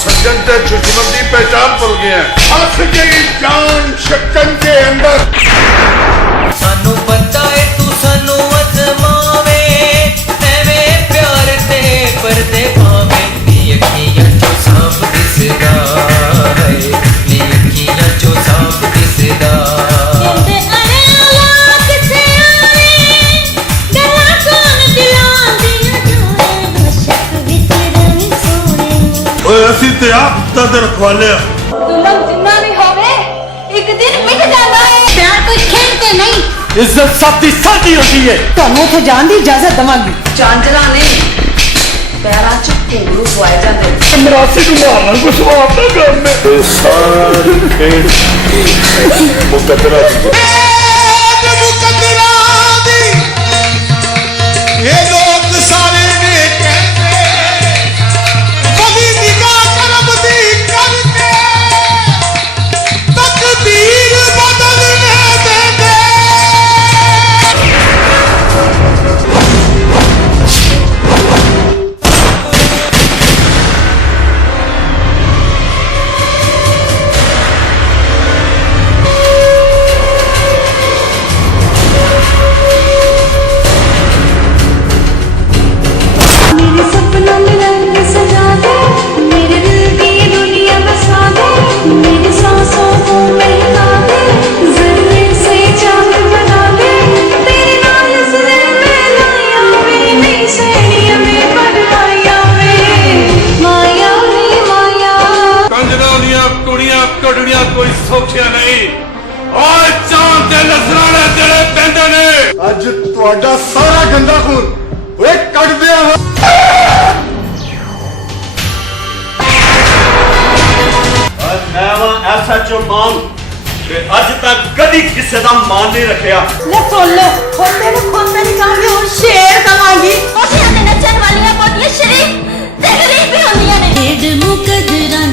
सज्जन ते दुश्मन की पहचान भुल गया। फस गई जान शक्कन के अंदर। सानू पता है तू सानू अजमावे, एवें प्यार ते परदे पावे। नी अखियां चो सांप दिसदा है, नी अखियां चो सांप दिसदा। असी ते आप दर रखवाले जुल्म जिन्ना भी होवे एक दिन मिट जाता है। प्यार कोई खेल के नहीं, इज्जत सबकी साडी होती है। ਤੁਹਾਨੂੰ ਉੱਥੇ ਜਾਣ ਦੀ ਇਜਾਜ਼ਤ ਦਵਾਂਗੀ। ਚਾਂਜਲਾ ਨਹੀਂ ਪੈਰਾਂ 'ਚ ਘੂਰੂ ਪਵਾਏ ਜਾਂਦੇ। मरासी को मारना कुछ माफ ना करने सारी खेल मुकद्दरा ये लोग सारे ने कहते कभी निगाह करम दी करके तकदीर बदलने देंगे। मेरे सपनों में रंग सजा दे, मेरे दिल की ये दुनिया बसा दे, मेरी सांसों को महका दे, जर्रे से चांद बना दे। तेरे नाल इस दिल में लाया वे, मेरी सहेलियां में बदलाया वे। माया में माया कंजरा दियां कुड़ियां कड़ड़ियां कोई सौखिया नहीं। और चांद दे नजराने तेरे पेंदे ने। अज तुहाडा सारा गंदा खून वे कट दिया वा। मैं वां SHO मान ते अज तक कदी किसे दा मान नहीं रखिया। ਲੈ ਸੁਣ ਲੈ, ਖੋਤੇ ਨੂੰ ਖੋਤੇ ਨਹੀਂ ਕਹਾਂਗੀ, ਹੁਣ ਸ਼ੇਰ ਕਹਾਂਗੀ। ਕੋਠੀਆਂ ਤੇ ਨੱਚਣ ਵਾਲੀਆਂ ਬਹੁਤੀਆਂ ਸ਼ਰੀਫ ਤੇ ਗਰੀਬ ਵੀ ਹੁੰਦੀਆਂ ਨੇ। ढेड मुकदरां